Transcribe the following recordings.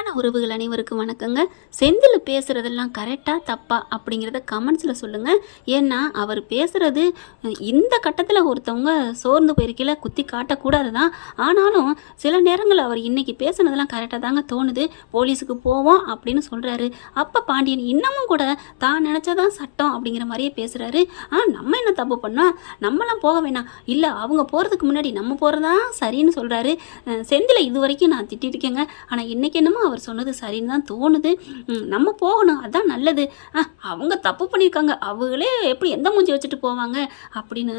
அன்பான உறவுகள் அனைவருக்கும் வணக்கங்க. செந்தில் பேசுகிறதெல்லாம் கரெக்டாக தப்பா அப்படிங்கிறத கமெண்ட்ஸில் சொல்லுங்கள். ஏன்னா அவர் பேசுகிறது இந்த கட்டத்தில் ஒருத்தவங்க சோர்ந்து போயிருக்கையில் குத்தி காட்டக்கூடாது தான். ஆனாலும் சில நேரங்கள் அவர் இன்றைக்கி பேசுனதெல்லாம் கரெக்டாக தாங்க தோணுது. போலீஸுக்கு போவோம் அப்படின்னு சொல்கிறாரு. அப்போ பாண்டியன் இன்னமும் கூட தான் நினச்சதான் சட்டம் அப்படிங்கிற மாதிரியே பேசுகிறாரு. நம்ம என்ன தப்பு பண்ணோம், நம்மளாம் போக வேணாம், இல்லை அவங்க போகிறதுக்கு முன்னாடி நம்ம போகிறதான் சரின்னு சொல்கிறாரு. செந்தில் இது வரைக்கும் நான் திட்டிருக்கேங்க. ஆனால் இன்றைக்கி என்னமோ அவர் சொன்னது சரின்னு தான் தோணுது. நம்ம போகணும், அதான் நல்லது. அவங்க தப்பு பண்ணியிருக்காங்க, அவங்களே எப்படி எந்த மூஞ்சி வச்சுட்டு போவாங்க அப்படின்னு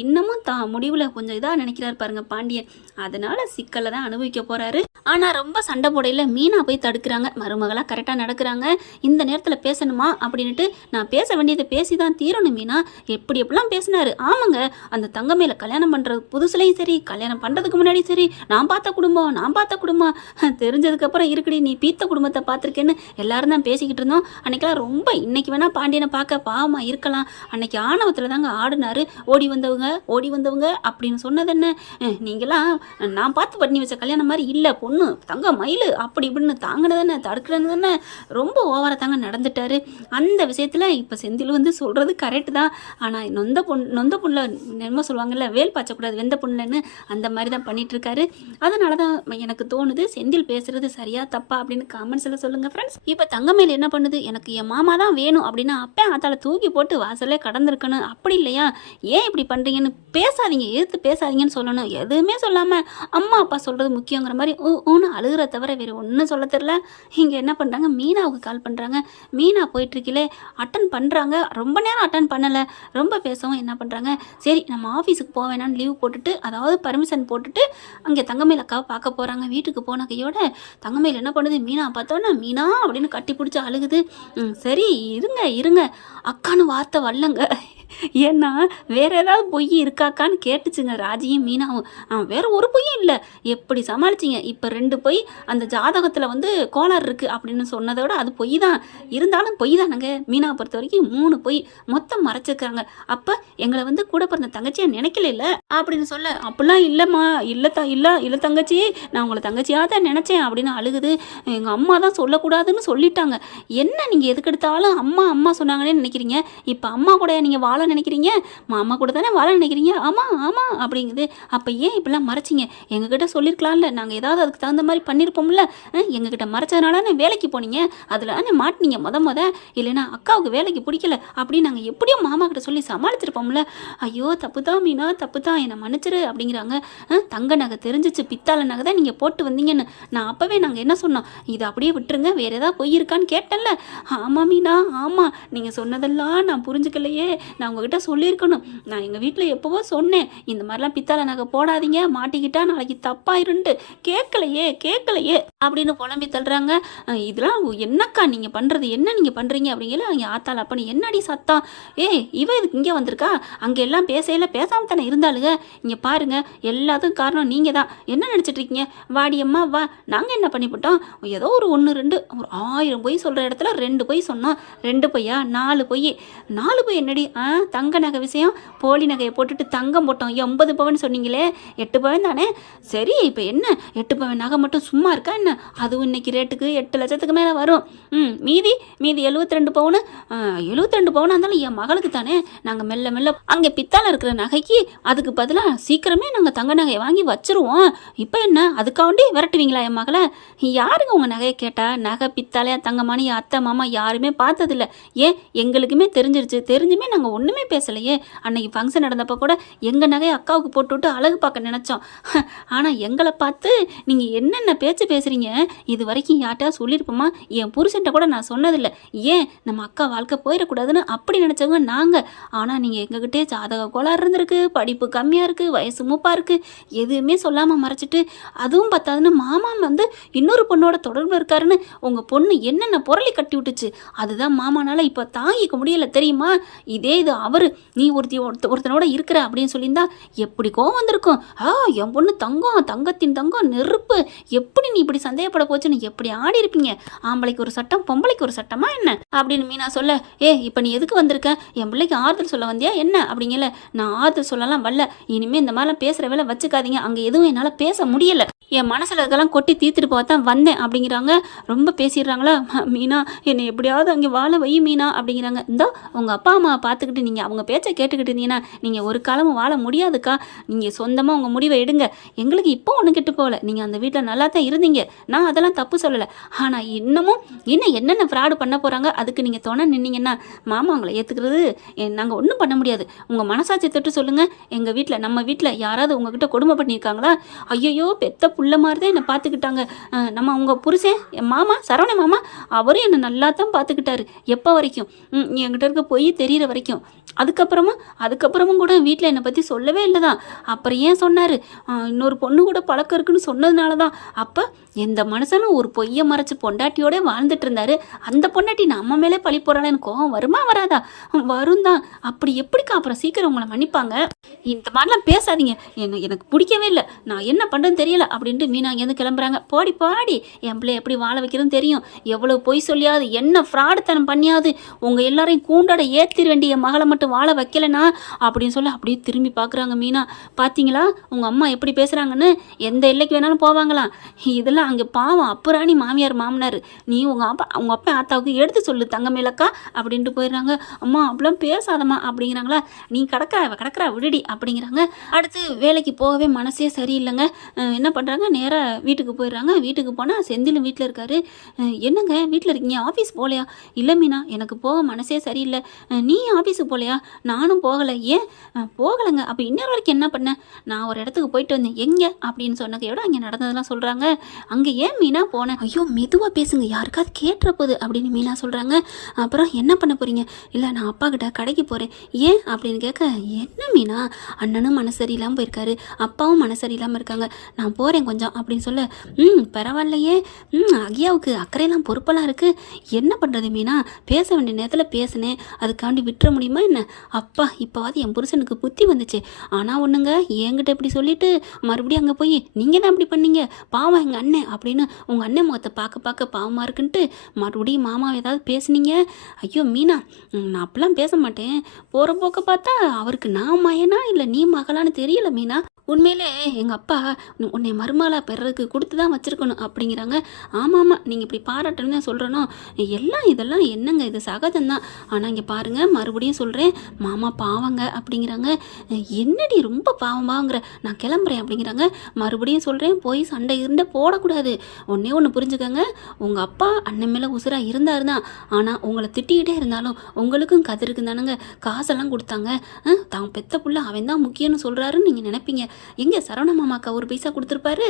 இன்னமும் தான் முடிவில் கொஞ்சம் இதாக நினைக்கிறாரு பாருங்க பாண்டியன். அதனால சிக்கலை தான் அனுபவிக்க போகிறாரு. ஆனால் ரொம்ப சண்டை போடையில் மீனா போய் தடுக்கிறாங்க. மருமகளாக கரெக்டாக நடக்கிறாங்க. இந்த நேரத்தில் பேசணுமா அப்படின்ட்டு, நான் பேச வேண்டியதை பேசி தான் தீரணும் மீனா. எப்படிலாம் பேசினாரு. ஆமாங்க, அந்த தங்கமேல கல்யாணம் பண்ணுறது புதுசுலையும் சரி, கல்யாணம் பண்ணுறதுக்கு முன்னாடி சரி, நான் பார்த்த குடும்பம் தெரிஞ்சதுக்கப்புறம் இருக்குடி நீ பீத்த குடும்பத்தை பார்த்துருக்கேன்னு எல்லாரும் தான் பேசிக்கிட்டு இருந்தோம். அன்றைக்கெல்லாம் ரொம்ப, இன்னைக்கு வேணால் பாண்டியனை பார்க்க பாவமாக இருக்கலாம், அன்னைக்கு ஆணவத்தில் தாங்க ஆடினாரு. ஓடி வந்தவங்க அப்படின்னு சொன்னது என்ன? நீங்களாம் நான் பார்த்து பண்ணி வச்ச கல்யாணம் மாதிரி இல்லை, பொண்ணு தங்க மயில் அப்படி இப்படின்னு தாங்கினது தானே, தடுக்கிறது தானே, ரொம்ப ஓவராக தாங்க நடந்துட்டாரு. அந்த விஷயத்தில் இப்போ செந்தில் சொல்கிறது கரெக்டு தான். ஆனால் நொந்த பொண்ணில் என்னமோ சொல்லுவாங்கல்ல, வேல் பாய்ச்சக்கூடாது வெந்த பொண்ணுன்னு, அந்த மாதிரி தான் பண்ணிகிட்ருக்காரு. அதனால தான் எனக்கு தோணுது செந்தில் பேசுகிறது சரியா தப்பா அப்படின்னு கமெண்ட்ஸில் சொல்லுங்கள் ஃப்ரெண்ட்ஸ். இப்போ தங்கமேல் என்ன பண்ணுது, எனக்கு என் மாமா தான் வேணும் அப்படின்னா அப்போ ஆத்தால தூக்கி போட்டு வாசலே கடந்திருக்கணும். அப்படி இல்லையா, ஏன் இப்படி பண்ணுறீங்கன்னு பேசாதீங்க, எதிர்த்து பேசாதீங்கன்னு சொல்லணும். எதுவுமே சொல்லாமல் அம்மா அப்பா சொல்கிறது முக்கியங்கிற மாதிரி ஊன்னு அழுகிற தவிர வேறு ஒன்றும் சொல்ல தெரில. இங்கே என்ன பண்ணுறாங்க, மீனாவுக்கு கால் பண்ணுறாங்க. மீனா போயிட்டுருக்கீங்களே, அட்டன் பண்ணுறாங்க. ரொம்ப நேரம் அட்டன் பண்ணலை, ரொம்ப பேசவும் என்ன பண்ணுறாங்க, சரி நம்ம ஆஃபீஸுக்கு போக வேணான்னு லீவ் போட்டுட்டு, அதாவது பர்மிஷன் போட்டுட்டு அங்கே தங்கமேல் அக்காவை பார்க்க போகிறாங்க. வீட்டுக்கு போன கையோட தங்கமேல் என்ன பண்ணுது, மீனா பார்த்தோன்னா மீனா அப்படின்னு கட்டி பிடிச்சி அழுகுது. சரி இருங்க அக்கான்னு வார்த்தை வரலங்க. ஏன்னா வேற ஏதாவது பொய் இருக்காக்கான்னு கேட்டுச்சுங்க ராஜியும் மீனாவும். வேற ஒரு பொய்யும் இல்லை, எப்படி சமாளிச்சிங்க? இப்போ 2 பொய், அந்த ஜாதகத்தில் கோளாறு இருக்குது அப்படின்னு சொன்னதோட அது பொய் தான். இருந்தாலும் பொய் தானங்க. மீனாவை பொறுத்த வரைக்கும் 3 பொய் மொத்தம் மறைச்சிருக்காங்க. அப்போ எங்களை கூட பிறந்த தங்கச்சியை நினைக்கல அப்படின்னு சொல்ல, அப்படிலாம் இல்லைம்மா, இல்லை தங்கச்சி, நான் உங்களை தங்கச்சியாக தான் நினச்சேன் அப்படின்னு அழுகுது. எங்கள் அம்மா தான் சொல்லக்கூடாதுன்னு சொல்லிட்டாங்க. என்ன நீங்கள் எதுக்கெடுத்தாலும் அம்மா சொன்னாங்கன்னு நினைக்கிறீங்க? இப்போ அம்மா கூட நீங்கள் வாழ நினைக்கிறீங்க, மாமா கூட தானே வாழ நினைக்கிறீங்க. ஆமாம் அப்படிங்குது. அப்போ ஏன் இப்படிலாம் மறைச்சிங்க? எங்ககிட்ட சொல்லியிருக்கலாம்ல, நாங்கள் ஏதாவது அதுக்கு தகுந்த மாதிரி பண்ணியிருப்போம்ல. எங்ககிட்ட மறைச்சதுனால வேலைக்கு போனீங்க, அதில் மாட்டினீங்க முத இல்லைன்னா அக்காவுக்கு வேலைக்கு பிடிக்கல அப்படின்னு நாங்கள் எப்படியும் மாமா கிட்ட சொல்லி சமாளிச்சிருப்போம்ல. ஐயோ தப்பு தான் மீனா, தப்பு தான், என்னை மன்னிச்சிரு அப்படிங்கிறாங்க. தங்க நகை தெரிஞ்சிச்சு, பித்தாள நகை தான் நீங்கள் போட்டு வந்தீங்கன்னு நான் அப்போவே நாங்கள் என்ன சொன்னோம், இதை அப்படியே விட்டுருங்க, வேறு ஏதாவது பொய் இருக்கான்னு கேட்டேன்ல. ஆமாம் மீனா, ஆமாம், நீங்கள் சொன்னதெல்லாம் நான் புரிஞ்சுக்கலையே, நான் உங்ககிட்ட சொல்லியிருக்கணும். நான் எங்கள் வீட்டில் எப்போவோ சொன்னேன், இந்த மாதிரிலாம் பித்தாள நகை போடாதீங்க, மாட்டிக்கிட்டா நாளைக்கு தப்பாயிருன்ட்டு. கேட்கலையே அப்படின்னு புலம்பி தள்ளுறாங்க. இதெல்லாம் என்னக்கா நீங்கள் பண்ணுறது, என்ன நீங்கள் பண்ணுறீங்க அப்படிங்கிற அங்கே ஆத்தாள் அப்பனு என்னடி சத்தம், இவ இதுக்கு இங்கே வந்திருக்கா, அங்கே எல்லாம் பேசாமல் தானே இருந்தாளுங்க. இங்கே பாருங்க, எல்லாத்துக்கும் காரணம் நீங்கள் தான். என்ன நினச்சிட்டு இருக்கீங்க? வாடியம்மா வா, நாங்கள் என்ன பண்ணிவிட்டோம், ஏதோ ஒரு 1 2 ஒரு 1000 பொய் சொல்கிற இடத்துல 2 பொய் சொன்னோம். 2 பொய்யா, 4 பொய் என்னடி? தங்க நகை விஷயம், போலி நகையை போட்டுட்டு தங்கம் போட்டோம் 80 பவன் சொன்னீங்களே, 8 பவன் தானே. சரி இப்போ என்ன, 8 பவன் நகை மட்டும் சும்மா இருக்கா என்ன? அதுவும் இன்னைக்கு ரேட்டுக்கு 8 லட்சத்துக்கு மேலே வரும். மீதி 72 பவுனு. 72 பவுனாக இருந்தாலும் என் மகளுக்கு தானே. நாங்கள் மெல்ல அங்கே பித்தால இருக்கிற நகைக்கு அதுக்கு பதிலாக சீக்கிரமே நாங்கள் தங்க நகையை வாங்கி வச்சுருவோம். இப்போ என்ன, அதுக்காண்டி விரட்டுவீங்களா என் மகளை? யாருங்க உங்கள் நகையை கேட்டால், நகை பித்தாலையா தங்கமான என் அத்தை மாமா யாருமே பார்த்ததில்ல. ஏன் எங்களுக்குமே தெரிஞ்சுமே நாங்கள் ஒன்றுமே பேசலையே. அன்னைக்கு ஃபங்க்ஷன் நடந்தப்போ கூட எங்கள் நகையை அக்காவுக்கு போட்டுவிட்டு அழகு பார்க்க நினச்சோம். ஆனால் எங்களை பார்த்து நீங்கள் என்னென்ன பேச்சு பேசுகிறீங்க, இது வரைக்கும் யார்ட்டா சொல்லியிருப்போமா? என் புருஷன்ட்ட கூட நான் சொன்னதில்லை. ஏன் நம்ம அக்கா வாழ்க்கை போயிடக்கூடாதுன்னு அப்படி நினச்சவங்க நாங்கள். ஆனால் நீங்கள் எங்ககிட்டே ஜாதக கோளாறு இருந்திருக்கு, படிப்பு கம்மியாக இருக்குது, வயசு மூப்பாக இருக்குது, எதுவுமே சொல்லாமல் மறைச்சிட்டு, அதுவும் பார்த்தாதுன்னு மாமா இன்னொரு பொண்ணோட தொடர்பு இருக்காருன்னு உங்கள் பொண்ணு என்னென்ன பொருளை கட்டி விட்டுச்சு. அதுதான் மாமானால இப்போ தாங்கிக்க முடியலை தெரியுமா? இதே இது அவரு நீ ஒருத்தனோட இருக்கிற அப்படின்னு சொல்லியிருந்தா எப்படி கோவம் வந்திருக்கும். என் பொண்ணு தங்கம், தங்கத்தின் தங்கம், நெருப்பு, எப்படி நீ இப்படி சந்தேகப்பட போச்சுன்னு எப்படி ஆடி இருப்பீங்க. ஆம்பளைக்கு ஒரு சட்டம், பொம்பளைக்கு ஒரு சட்டமா என்ன அப்படின்னு மீனா சொல்ல, இப்போ நீ எதுக்கு வந்திருக்க, என் பிள்ளைக்கு ஆறுதல் சொல்ல வந்தியா என்ன அப்படிங்கல. நான் ஆறுதல் சொல்லலாம் வரல, இனிமேல் இந்த மாதிரிலாம் பேசுகிற வேலை வச்சுக்காதீங்க, அங்கே எதுவும் என்னால் பேச முடியல, என் மனசில் இருக்கலாம் கொட்டி தீர்த்துட்டு பார்த்தா வந்தேன் அப்படிங்கிறாங்க. ரொம்ப பேசிடுறாங்களா. மீனா என்னை எப்படியாவது அங்கே வாழ வை மீனா அப்படிங்கிறாங்க. இந்தோ உங்கள் அப்பா அம்மா பார்த்துக்கிட்டு நீங்கள் அவங்க பேச்சை கேட்டுக்கிட்டு இருந்தீங்கன்னா நீங்கள் ஒரு காலமும் வாழ முடியாதுக்கா. நீங்கள் சொந்தமாக உங்கள் முடிவை எடுங்க. எங்களுக்கு இப்போ ஒன்றும் கெட்டு போகல, நீங்கள் அந்த வீட்டில் நல்லா தான் இருந்தீங்க, நான் அதெல்லாம் தப்பு சொல்லலை. ஆனால் இன்னமும் என்னென்ன ஃப்ராடு பண்ண போகிறாங்க, அதுக்கு நீங்கள் துணை நின்னீங்கன்னா மாமா அவங்கள ஏற்றுக்கிறது நாங்கள் ஒன்றும் பண்ண முடியாது. உங்கள் மனசாட்சி தொட்டு சொல்லுங்கள், எங்கள் வீட்டில் நம்ம வீட்டில் யாராவது உங்ககிட்ட கொடுமை பண்ணியிருக்காங்களா? ஐயோ பெத்த புள்ள மாதிரி தான் என்னை பார்த்துக்கிட்டாங்க. நம்ம அவங்க புருஷன் என் மாமா சரவண மாமா அவரும் என்னை நல்லா தான் பார்த்துக்கிட்டாரு. எப்போ வரைக்கும் என்கிட்ட இருக்க போய் தெரிகிற வரைக்கும். அதுக்கப்புறமும் கூட வீட்டில் என்னை பற்றி சொல்லவே இல்லை தான். அப்புறம் ஏன் சொன்னார், இன்னொரு பொண்ணு கூட பழக்கம் இருக்குன்னு சொன்னதுனால தான். அப்போ எந்த மனுஷனும் ஒரு பொய்யை மறைச்சி பொண்டாட்டியோட வாழ்ந்துட்டு இருந்தாரு, அந்த பொண்டாட்டி நம்ம மேலே பழி போகிறாளேன்னு கோவம் வருமா வராதா? வரும் தான். அப்படி எப்படிக்கா அப்புறம் சீக்கிரம் உங்களை மன்னிப்பாங்க? இந்த மாதிரிலாம் பேசாதீங்க, எனக்கு பிடிக்கவே இல்லை, நான் என்ன பண்ணுறேன்னு தெரியல அப்படின்ட்டு மீனா அங்கேருந்து கிளம்புறாங்க. பாடி என் பிள்ளை எப்படி வாழ வைக்கிறதுன்னு தெரியும், எவ்வளோ பொய் சொல்லியாவது என்ன ஃப்ராடுத்தனம் பண்ணியாவது உங்கள் எல்லாரையும் கூண்டோட ஏற்றிட வேண்டிய மகளை மட்டும் வாழ வைக்கலைனா அப்படின்னு சொல்லி அப்படியே திரும்பி பார்க்குறாங்க மீனா. பார்த்தீங்களா உங்கள் அம்மா எப்படி பேசுகிறாங்கன்னு, எந்த எல்லைக்கு வேணாலும் போவாங்களாம். இதெல்லாம் அங்கே பாவம் அப்புறாணி மாமியார் மாமனார், நீ உங்கள் அப்பா ஆத்தாவுக்கு எடுத்து சொல்லு தங்கமேலக்கா அப்படின்ட்டு போயிடுறாங்க. அம்மா அப்படிலாம் பேசாதம்மா அப்படிங்கிறாங்களா. நீ கிடக்கிறா விடுடி அப்படிங்கிறாங்க. அடுத்து வேலைக்கு போகவே மனசே சரியில்லைங்க. என்ன பண்ணுறாங்க, நேராக வீட்டுக்கு போயிடுறாங்க. வீட்டுக்கு போனால் செந்திலும் வீட்டில் இருக்காரு. என்னங்க வீட்டில் இருக்கீங்க, ஆஃபீஸ் போகலையா? இல்லை மீனா எனக்கு போக மனசே சரியில்லை. நீ ஆஃபீஸுக்கு போகலையா? நானும் போகலை. ஏன் போகலைங்க? அப்போ இன்னொரு வரைக்கும் என்ன பண்ண? நான் ஒரு இடத்துக்கு போயிட்டு வந்தேன். எங்கே அப்படின்னு சொன்னதையோட அங்கே நடந்ததெல்லாம் சொல்கிறாங்க. அங்கே ஏன் மீனா போனேன்? ஐயோ மெதுவாக பேசுங்க, யாருக்காவது கேட்டுற போகுது அப்படின்னு மீனா சொல்கிறாங்க. அப்புறம் என்ன பண்ண போகிறீங்க? இல்லை நான் அப்பா கிட்ட கடைக்கு போகிறேன். ஏன் அப்படின்னு கேட்க, என்ன மீனா அண்ணனும் மனசு சரியில்லாமல் போயிருக்காரு, அப்பாவும் மனசு சரியில்லாமல் இருக்காங்க, நான் போகிறேன் கொஞ்சம் அப்படின்னு சொல்ல, பரவாயில்லையே, அகியாவுக்கு அக்கறையெல்லாம் பொறுப்பெல்லாம் இருக்குது, என்ன பண்ணுறது மீனா, பேச வேண்டிய நேரத்தில் பேசினேன், அதுக்காண்டி விட்டுற முடியுமா என்ன? அப்பா இப்போவாது என் புருஷனுக்கு புத்தி வந்துச்சு. ஆனால் ஒன்றுங்க, என்கிட்ட இப்படி சொல்லிவிட்டு மறுபடியும் அங்கே போய் நீங்கள் தான் அப்படி பண்ணீங்க, பாவம் எங்கள் அண்ணன் அப்படின்னு உங்கள் அண்ணன் முகத்தை பார்க்க பாவமாக இருக்குன்ட்டு மறுபடியும் மாமா ஏதாவது பேசுனீங்க. ஐயோ மீனா நான் அப்படிலாம் பேச மாட்டேன், போகிற போக்க பார்த்தா அவருக்கு நான் மயனா இல்லை நீ மகளான்னு தெரியல மீனா, உண்மையிலே எங்கள் அப்பா உன்னை மருமகளாக பெறதுக்கு கொடுத்து தான் வச்சுருக்கணும் அப்படிங்கிறாங்க. ஆமாம் நீங்கள் இப்படி பாராட்டணும் தான் சொல்கிறனோ, இதெல்லாம் என்னங்க, இது சகஜம்தான். ஆனால் இங்கே பாருங்கள் மறுபடியும் சொல்கிறேன், மாமா பாவங்க அப்படிங்கிறாங்க. என்னடி ரொம்ப பாவமாங்கிற, நான் கிளம்புறேன் அப்படிங்கிறாங்க. மறுபடியும் சொல்கிறேன், போய் சண்டை போடக்கூடாது. ஒன்று புரிஞ்சுக்கங்க, உங்கள் அப்பா அண்ணன் மேலே உசுராக இருந்தார் தான், ஆனால் உங்களை திட்டிக்கிட்டே இருந்தாலும் உங்களுக்கும் கதிருக்கு தானுங்க காசெல்லாம் கொடுத்தாங்க. தான் பெத்த புள்ள அவன் தான் முக்கியம்னு சொல்கிறாருன்னு நீங்கள் நினைப்பீங்க. எங்கே சரவண மாமாக்கா ஒரு பைசா கொடுத்துருப்பாரு,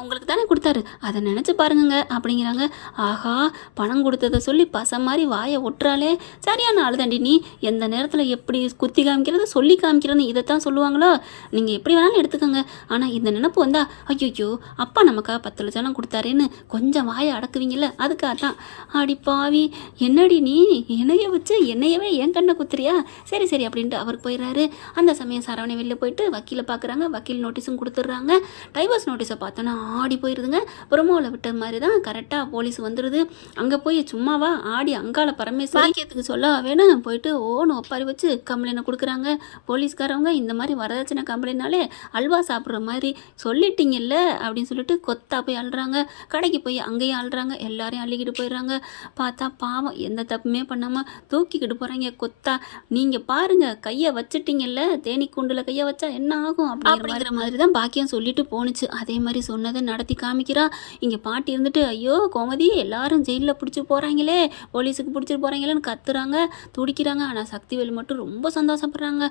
உங்களுக்கு தானே கொடுத்தாரு, அதை நினச்சி பாருங்க அப்படிங்கிறாங்க. ஆஹா பணம் கொடுத்ததை சொல்லி பசம் மாதிரி வாயை ஒட்டுறாளே, சரியான ஆளுதாண்டி நீ, எந்த நேரத்தில் எப்படி குத்தி காமிக்கிறது சொல்லி காமிக்கிறதுன்னு இதைத்தான் சொல்லுவாங்களோ, நீங்கள் எப்படி வேணாலும் எடுத்துக்கோங்க. ஆனால் இந்த நினப்பு வந்தா, ஐயோ அப்பா நமக்கா 10 லட்சம் கொடுத்தாருன்னு கொஞ்சம் வாயை அடக்குவீங்கல்ல, அதுக்காக தான். ஆடி பாவி என்னடி நீ என்னைய வச்சு என்னையவே என் கண்ணை குத்துறியா, சரி அப்படின்ட்டு அவர் போயிடுறாரு. அந்த சமயம் சரவணை வெளில போயிட்டு வக்கீலை பார்க்குறாங்க. வக்கீல் நோட்டீஸும் கொடுத்துட்றாங்க. டைவர்ஸ் நோட்டீஸை பார்த்தோன்னா ஆடி போயிடுதுங்க. புறமோவில் விட்ட மாதிரி தான் கரெக்டாக போலீஸ் வந்துடுது. அங்கே போய் சும்மாவா ஆடி அங்காள பரமேஸ்வரிக்கு சொல்ல வேணும் போயிட்டு ஓன்னு ஒப்பாரி வச்சு கம்ப்ளைண்ட் கொடுக்குறாங்க போலீஸ்காரவங்க. இந்த மாதிரி வரதட்சணை கம்ப்ளைண்ட்னாலே அல்வா சாப்பிட்ற மாதிரி சொல்லிட்டீங்கல்ல அப்படின்னு சொல்லிட்டு கொத்தா போய் அழுறாங்க. கடைக்கு போய் அங்கேயும் அழுறாங்க. எல்லாரையும் அள்ளிக்கிட்டு போயிடுறாங்க. பார்த்தா பாவம் எந்த தப்புமே பண்ணாமல் தூக்கிக்கிட்டு போகிறாங்க கொத்தா. நீங்கள் பாருங்கள் கையை வச்சுட்டீங்கல்ல, தேனி கூண்டில் கையை வச்சா என்ன ஆகும் அப்படிங்கிற மாதிரி தான் பாக்கியம் சொல்லிட்டு போணுச்சு. அதே மாதிரி சொன்னதை நடத்தி காமிக்கிறா. இங்கே பாட்டி இருந்துட்டு, ஐயோ கோமதி எல்லாரும் ஜெயிலில் பிடிச்சி போகிறாங்களே, போலீஸுக்கு பிடிச்சிட்டு போகிறாங்களேன்னு கத்துறாங்க, துடிக்கிறாங்க. ஆனால் சக்திவேல் மட்டும் ரொம்ப சந்தோஷப்படுறாங்க.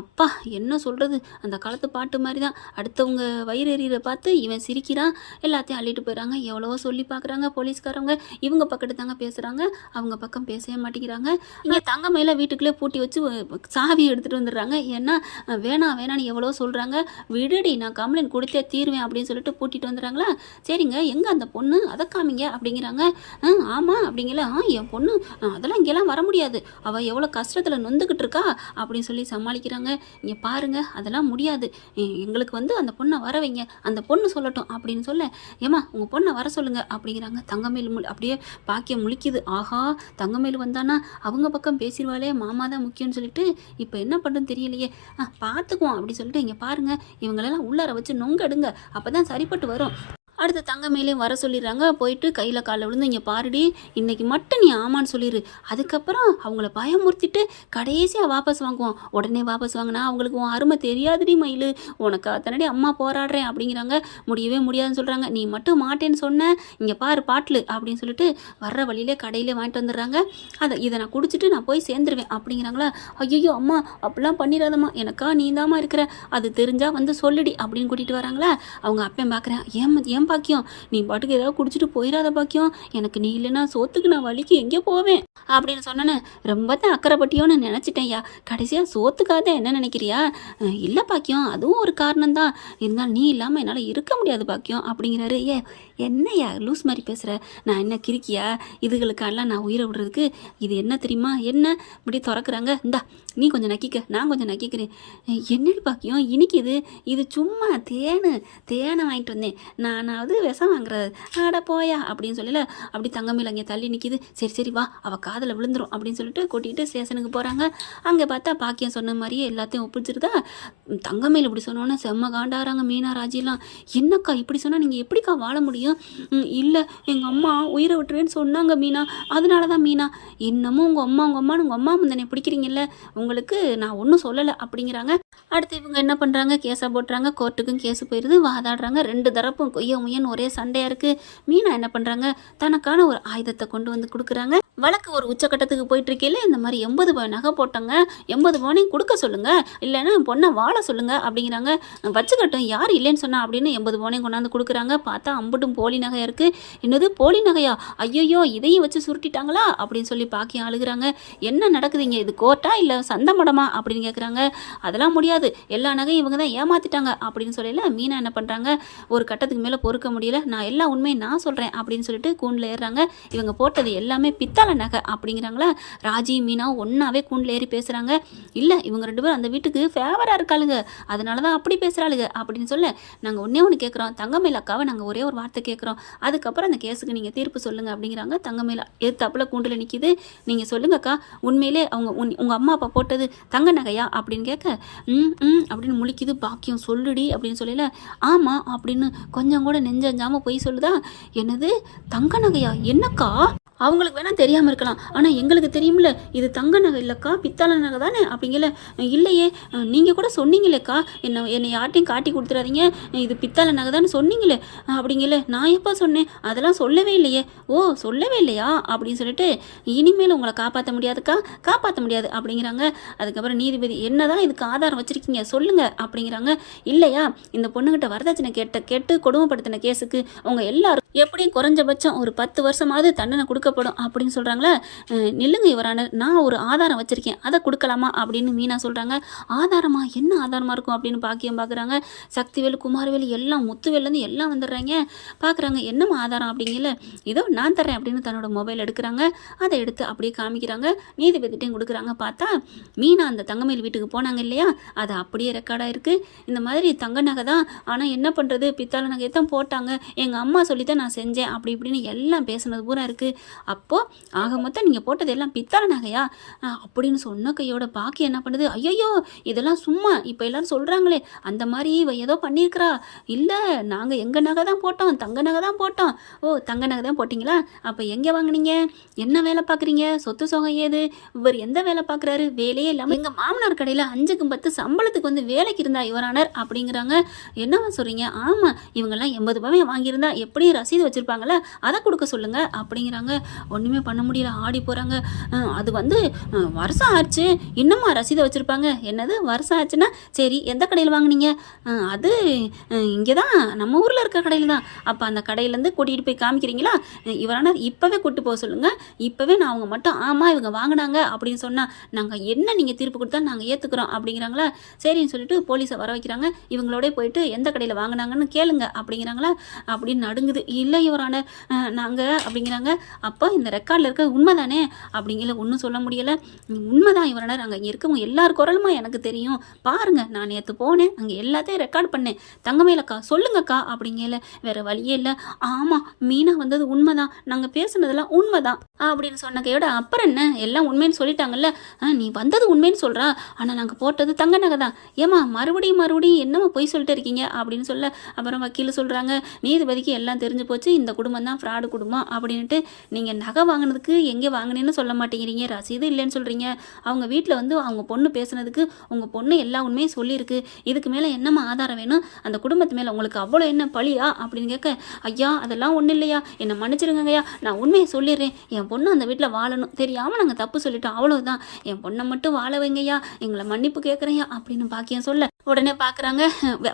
அப்பா என்ன சொல்கிறது, அந்த காலத்து பாட்டு மாதிரி தான். அடுத்தவங்க வயிறு எறிகிற பார்த்து இவன் சிரிக்கிறான். எல்லாத்தையும் அள்ளிட்டு போயிடறாங்க. எவ்வளவோ சொல்லி பார்க்குறாங்க போலீஸ்காரவங்க. இவங்க பக்கத்து தாங்க பேசுகிறாங்க, அவங்க பக்கம் பேசவே மாட்டேங்கிறாங்க. இங்கே தங்க மேலே வீட்டுக்குள்ளே பூட்டி வச்சு சாவியை எடுத்துகிட்டு வந்துடுறாங்க. ஏன்னா வேணான்னு எவ்வளோ சொல்கிறாங்க, விடுடி நான் கம்ப்ளைண்ட் கொடுத்தே தீருவேன் அப்படின்னு சொல்லிட்டு பூட்டிட்டு வந்துடுறாங்களா. சரிங்க எங்கே அந்த பொண்ணு அதை காமிங்க அப்படிங்கிறாங்க. ஆமாம் அப்படிங்கல. என் பொண்ணு அதெல்லாம் இங்கெல்லாம் வர முடியாது, அவள் எவ்வளோ கஷ்டத்தில் நொந்துக்கிட்டு இருக்கா அப்படின்னு சொல்லி சமாளிக்கிறாங்க. இங்கே பாருங்க அதெல்லாம் முடியாது, எங்களுக்கு வந்து அந்த பொண்ணை வர வைங்க, அந்த பொண்ணு சொல்லட்டும் அப்படின்னு சொல்ல, ஏமா உங்கள் பொண்ணை வர சொல்லுங்க அப்படிங்கிறாங்க. தங்கமேல் அப்படியே பாக்கியம் முழிக்குது. ஆஹா தங்கமேல் வந்தானா அவங்க பக்கம் பேசிடுவாளே, மாமா தான் முக்கியம்னு சொல்லிட்டு இப்போ என்ன பண்ணுன்னு தெரியலையே, பார்த்துக்குவோம் அப்படி சொல்லிட்டு இங்கே பாருங்க இவங்களெல்லாம் உள்ளார வச்சு நொங்கடுங்க, அப்போ தான் சரிப்பட்டு வரும். அடுத்து தங்கமேலையும் வர சொல்லிடுறாங்க. போயிட்டு கையில் காலில் விழுந்து இங்கே பாருடி இன்னைக்கு மட்டும் நீ ஆமான்னு சொல்லிடு, அதுக்கப்புறம் அவங்கள பயமுறுத்திட்டு கடைசியாக வாபஸ் வாங்குவோம். உடனே வாபஸ் வாங்கினா அவங்களுக்கு உன் அருமை தெரியாதுடி மயிலு, உனக்கு அத்தனடி அம்மா போராடுறேன் அப்படிங்கிறாங்க. முடியவே முடியாதுன்னு சொல்கிறாங்க. நீ மட்டும் மாட்டேன்னு சொன்ன, இங்கே பாரு பாட்டில் அப்படின்னு சொல்லிட்டு வர்ற வழியிலே கடையிலே வாங்கிட்டு வந்துடுறாங்க. இதை நான் குடிச்சிட்டு நான் போய் சேர்ந்துருவேன் அப்படிங்கிறாங்களா. ஐயோ அம்மா அப்படிலாம் பண்ணிடாதம்மா, எனக்கா நீ தாம்மா இருக்கிற, அது தெரிஞ்சால் வந்து சொல்லுடி அப்படின்னு கூட்டிகிட்டு வராங்களா. அவங்க அப்பையும் பார்க்குறேன். ஏன் பாக்கியம் நீ பாட்டுக்கு ஏதாவது குடிச்சிட்டு போயிடாத பாக்கியம், எனக்கு நீ இல்லைன்னா சோத்துக்கு நான் வலிக்கு எங்கே போவேன் அப்படின்னு சொன்னேன்னு ரொம்ப தான் அக்கறைப்பட்டியோன்னு நினச்சிட்டேன்யா, கடைசியாக சோத்துக்காக என்ன நினைக்கிறியா. இல்லை பாக்கியம் அதுவும் ஒரு காரணம்தான், இருந்தாலும் நீ இல்லாமல் என்னால் இருக்க முடியாது பாக்கியம் அப்படிங்கிறாரு. என்னையா லூஸ் மாதிரி பேசுகிற, நான் என்ன கிறுக்கியா, இதுகளுக்கெல்லாம் நான் உயிரை விடுறதுக்கு. இது என்ன தெரியுமா, என்ன இப்படி திறக்கிறாங்க, இந்தா நீ கொஞ்சம் நக்கிக்க நான் கொஞ்சம் நக்கிக்கிறேன். என்னடி பாக்கியம் இனிக்குது, இது சும்மா தேனை வாங்கிட்டு வந்தேன், நானாவது விஷம் வாங்குறது, ஆட போயா அப்படின்னு சொல்லல. அப்படி தங்கமேல் அங்கே தள்ளி நிற்கிது. சரி வா அவள் காதில் விழுந்துரும் அப்படின்னு சொல்லிட்டு கூட்டிகிட்டு ஸ்டேஷனுக்கு போகிறாங்க. அங்கே பார்த்தா பாக்கியம் சொன்ன மாதிரியே எல்லாத்தையும் ஒப்பிச்சிருதா. தங்கமேல் இப்படி சொன்னோன்னே செம்ம காண்டாகிறாங்க மீனா ராஜிலாம். என்னக்கா இப்படி சொன்னால் நீங்கள் எப்படிக்கா வாழ முடியும். இல்லை எங்கள் அம்மா உயிரை விட்டுருவேன்னு சொன்னாங்க மீனா, அதனால தான் மீனா, இன்னமும் உங்கள் அம்மா முந்தனை பிடிக்கிறீங்கல்ல, உங்களுக்கு நான் ஒன்றும் சொல்லலை அப்படிங்கிறாங்க. அடுத்து இவங்க என்ன பண்ணுறாங்க, கேஸாக போட்டுறாங்க. கோர்ட்டுக்கும் கேஸு போயிடுது, வாதாடுறாங்க. 2 தரப்பும் கொய்யன்னு ஒரே சண்டையாக இருக்குது. மீனா என்ன பண்ணுறாங்க, தனக்கான ஒரு ஆயுதத்தை கொண்டு வந்து கொடுக்குறாங்க. வழக்கு ஒரு உச்சக்கட்டத்துக்கு போயிட்டுருக்கையில் இந்த மாதிரி 80 பவுன் நகை போட்டாங்க, 80 பவுனையும் கொடுக்க சொல்லுங்கள், இல்லைன்னா பொண்ணை வாழ சொல்லுங்கள் அப்படிங்கிறாங்க. வச்சுக்கட்டும் யார் இல்லைன்னு சொன்னா அப்படின்னு 80 பவுனையும் கொண்டாந்து கொடுக்குறாங்க. பார்த்தா அம்புட்டும் போலி நகையாக இருக்குது. என்னது போலி நகையா, ஐயோ இதையும் வச்சு சுருட்டிட்டாங்களா அப்படின்னு சொல்லி பாக்கி அழுகுறாங்க. என்ன நடக்குதுங்க, இது கோர்ட்டா இல்லை சந்த மடமா அப்படின்னு கேட்குறாங்க. அதெல்லாம் முடியாது, எல்லா நகையும் இவங்க தான் ஏமாற்றிட்டாங்க அப்படின்னு சொல்லல. மீனா என்ன பண்ணுறாங்க, ஒரு கட்டத்துக்கு மேலே பொறுக்க முடியல, நான் எல்லா உண்மையும் நான் சொல்கிறேன் அப்படின்னு சொல்லிட்டு கூண்டில் ஏறுறாங்க. இவங்க போட்டது எல்லாமே பித்தளை நகை அப்படிங்கிறாங்களா. ராஜி மீனா ஒன்றாவே கூண்டில் ஏறி பேசுகிறாங்க. இல்லை இவங்க 2 பேரும் அந்த வீட்டுக்கு ஃபேவராக இருக்காளுங்க, அதனால தான் அப்படி பேசுகிறாளுங்க அப்படின்னு சொல்ல, நாங்கள் ஒன்று கேட்குறோம், தங்கமேல் அக்காவை நாங்கள் ஒரே ஒரு வார்த்தை கேட்குறோம், அதுக்கப்புறம் அந்த கேஸுக்கு நீங்கள் தீர்ப்பு சொல்லுங்கள் அப்படிங்கிறாங்க. தங்கமேல் எதிர்த்தாப்புல கூண்டில் நிற்கிது. நீங்கள் சொல்லுங்கக்கா, உண்மையிலே அவங்க உங்கள் அம்மா அப்பா போட்டது தங்க நகையா அப்படின்னு கேட்க, அப்படின்னு முழிக்குது. பாக்கியம் சொல்லுடி அப்படின்னு சொல்லல. ஆமாம் அப்படின்னு கொஞ்சம் கூட நெஞ்சஞ்சாமல் போய் சொல்லுதா. என்னது தங்க நகையா, என்னக்கா அவங்களுக்கு வேணால் தெரியாமல் இருக்கலாம், ஆனால் எங்களுக்கு தெரியுமில்ல இது தங்க நகை இல்லைக்கா பித்தளை நகை தானே அப்படிங்கல. இல்லையே நீங்கள் கூட சொன்னீங்களேக்கா, என்னை யார்ட்டையும் காட்டி கொடுத்துறாதீங்க, இது பித்தளை நகை தானே சொன்னீங்களே அப்படிங்கல. நான் எப்போ சொன்னேன், அதெல்லாம் சொல்லவே இல்லையே. ஓ சொல்லவே இல்லையா அப்படின்னு சொல்லிட்டு, இனிமேல் உங்களை காப்பாற்ற முடியாதுக்கா, காப்பாற்ற முடியாது அப்படிங்கிறாங்க. அதுக்கப்புறம் நீதிபதி என்னதான் இதுக்கு ஆதாரம் வச்சுருக்கீங்க சொல்லுங்கள் அப்படிங்கிறாங்க. இல்லையா இந்த பொண்ணுகிட்ட வரதட்சணை கேட்டு கொடுமைப்படுத்தின கேஸுக்கு அவங்க எல்லாரும் எப்படியும் குறைஞ்சபட்சம் ஒரு 10 வருஷமாவது தண்டனை கொடுக்கப்படும் அப்படின்னு சொல்கிறாங்களே. நில்லுங்க யுவரான, நான் ஒரு ஆதாரம் வச்சுருக்கேன், அதை கொடுக்கலாமா அப்படின்னு மீனா சொல்கிறாங்க. ஆதாரமா, என்ன ஆதாரமாக இருக்கும் அப்படின்னு பாக்கியம் பார்க்குறாங்க. சக்திவேல் குமாரவேல் எல்லாம் முத்துவேலேருந்து எல்லாம் வந்துடுறாங்க. பார்க்குறாங்க என்னம்மா ஆதாரம் அப்படிங்கல. இதோ நான் தரேன் அப்படின்னு தன்னோட மொபைல் எடுக்கிறாங்க. அதை எடுத்து அப்படியே காமிக்கிறாங்க. நீதிபதிட்டையும் கொடுக்குறாங்க. பார்த்தா மீனா அந்த தங்கமேல் வீட்டுக்கு போனாங்க இல்லையா, அது அப்படியே ரெக்கார்டாக இருக்குது. இந்த மாதிரி தங்க நகை தான், ஆனால் என்ன பண்ணுறது பித்தளை நகையை தான் போட்டாங்க, எங்கள் அம்மா சொல்லித்தான் நான் செஞ்சேன் அப்படி இப்படின்னு எல்லாம் பேசுனது பூரா இருக்குது. அப்போது ஆக மொத்தம் நீங்கள் போட்டது எல்லாம் பித்தளை நகையா அப்படின்னு சொன்ன கையோட பாக்கி என்ன பண்ணுது, ஐயோ இதெல்லாம் சும்மா இப்போ எல்லாரும் சொல்கிறாங்களே அந்த மாதிரி இவ ஏதோ பண்ணியிருக்கிறா, இல்லை நாங்கள் எங்கள் நகை தான் போட்டோம், தங்க நகை தான் போட்டோம். ஓ தங்க நகை தான் போட்டிங்களா, அப்போ எங்கே வாங்கினீங்க, என்ன வேலை பார்க்குறீங்க, சொத்து சோகம் ஏது, இவர் எந்த வேலை பார்க்குறாரு, வேலையே இல்லாமல் எங்கள் மாமனார் கடையில் 5க்கு 10 சம்பளத்துக்கு வந்து வேலைக்கு இருந்தா யுவரானர் அப்படிங்கிறாங்க. என்னவா சொல்கிறீங்க, ஆமாம் இவங்கெல்லாம் 80 பவுன் வாங்கியிருந்தா எப்படி ரசீது வச்சுருப்பாங்களே அதை கொடுக்க சொல்லுங்கள் அப்படிங்கிறாங்க. ஒன்றுமே பண்ண முடியல, ஆடி போகிறாங்க. அது வந்து வருஷம் ஆச்சு, இன்னுமா ரசீதை வச்சுருப்பாங்க. என்னது வருஷம் ஆச்சுன்னா சரி, எந்த கடையில் வாங்குனீங்க? அது இங்கே தான் நம்ம ஊரில் இருக்க கடையில் தான். அப்போ அந்த கடையிலேருந்து கூட்டிகிட்டு போய் காமிக்கிறீங்களா? இவரான இப்போவே கூப்பிட்டு போக சொல்லுங்கள். இப்போவே நான் அவங்க மட்டும் ஆமாம் இவங்க வாங்கினாங்க அப்படின்னு சொன்னால் நாங்கள் என்ன நீங்கள் தீர்ப்பு கொடுத்தா நாங்கள் ஏற்றுக்குறோம் அப்படிங்கிறாங்களா. சரின்னு சொல்லிட்டு போலீஸை வர வைக்கிறாங்க. இவங்களோட போயிட்டு எந்த கடையில் வாங்கினாங்கன்னு கேளுங்க அப்படிங்கிறாங்களா. அப்படின்னு நடுங்குது. இல்லை இவரான நாங்கள் அப்படிங்கிறாங்க. அப்போ இந்த ரெக்கார்டில் இருக்க உண்மை தானே அப்படிங்கிற ஒன்றும் சொல்ல முடியலை. உண்மைதான் இவரான, அங்கே இங்கே இருக்கவங்க எல்லார் குரலுமா எனக்கு தெரியும் பாருங்கள், நான் நேற்று போனேன், அங்கே எல்லாத்தையும் ரெக்கார்ட் பண்ணேன். தங்கமேலக்கா சொல்லுங்கக்கா அப்படிங்கல. வேறு வழியே இல்லை. ஆமாம் மீனா வந்தது உண்மைதான், நாங்கள் பேசுனதெல்லாம் உண்மைதான் அப்படின்னு சொன்ன கையோட அப்புறம் என்ன எல்லாம் உண்மைன்னு சொல்லிட்டாங்கல்ல. நீ வந்தது உண்மைன்னு சொல்கிறா, ஆனால் நாங்கள் போட்டது தங்க நகை தான். ஏமா மறுபடியும் என்னம்மா பொய் சொல்லிட்டு இருக்கீங்க அப்படின்னு சொல்ல, அப்புறம் வக்கீல் சொல்கிறாங்க, நீதிபதிக்கு எல்லாம் தெரிஞ்சு போச்சு, இந்த குடும்பம் தான் ஃப்ராடு குடும்பம் அப்படின்ட்டு. நீங்கள் நகை வாங்கினதுக்கு எங்கே வாங்கினேன்னு சொல்ல மாட்டேங்கிறீங்க, ரசீது இல்லைன்னு சொல்கிறீங்க. அவங்க வீட்டில் வந்து அவங்க பொண்ணு பேசுனதுக்கு உங்கள் பொண்ணு எல்லா உண்மையும் சொல்லியிருக்கு. இதுக்கு மேலே என்னம்மா ஆதாரம் வேணும்? அந்த குடும்பத்து மேலே உங்களுக்கு அவ்வளோ என்ன பழியா அப்படின்னு கேட்க, ஐயா அதெல்லாம் ஒன்றும் இல்லையா, என்னை மன்னிச்சிருங்கய்யா, நான் உண்மையை சொல்லிடுறேன். என் பொண்ணு அந்த வீட்டில் வாழணும், தெரியாமல் நாங்கள் தப்பு சொல்லிட்டோம், அவ்வளோதான். என் பொண்ணை மட்டும் வாழ வைங்கய்யா, எங்களை மன்னிப்பு கேட்குறேன்யா அப்படின்னு பாக்கியம் சொல்ல, உடனே பார்க்குறாங்க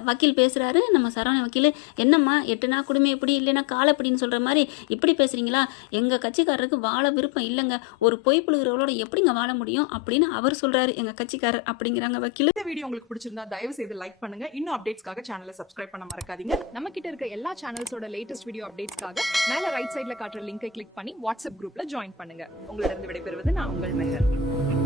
வக்கீல் பேசுகிறாரு. நம்ம சரவண வக்கீல், என்னம்மா 8 நாள் குடும்பம் எப்படி இல்லைன்னா காலப்படின்னு சொல்கிற மாதிரி இப்படி பேசுகிறீங்களா? எங்கள் கட்சிக்காரருக்கு வாழ விருப்பம் இல்லைங்க, ஒரு பொய் புழுகிறவளோட எப்படிங்க வாழ முடியும் அப்படின்னு அவர் சொல்கிறாரு எங்கள் கட்சிக்காரர் அப்படிங்கிறாங்க வக்கீல். இந்த வீடியோ உங்களுக்கு பிடிச்சிருந்தா தயவு செய்து லைக் பண்ணுங்க. இன்னும் அப்டேட்ஸ்க்காக சேனலை சப்ஸ்கிரைப் பண்ண மறக்காதீங்க. நம்ம கிட்ட இருக்க எல்லா சேனல்ஸோட லேட்டஸ்ட் வீடியோ அப்டேட்ஸ்க்காக மேல ரைட் சைடுல காட்டுற லிங்கை கிளிக் பண்ணி வாட்ஸ்அப் குரூப்ல ஜாயின் பண்ணுங்க. உங்களிடம் விடைபெறுவது நான் உங்கள் மெஹர்.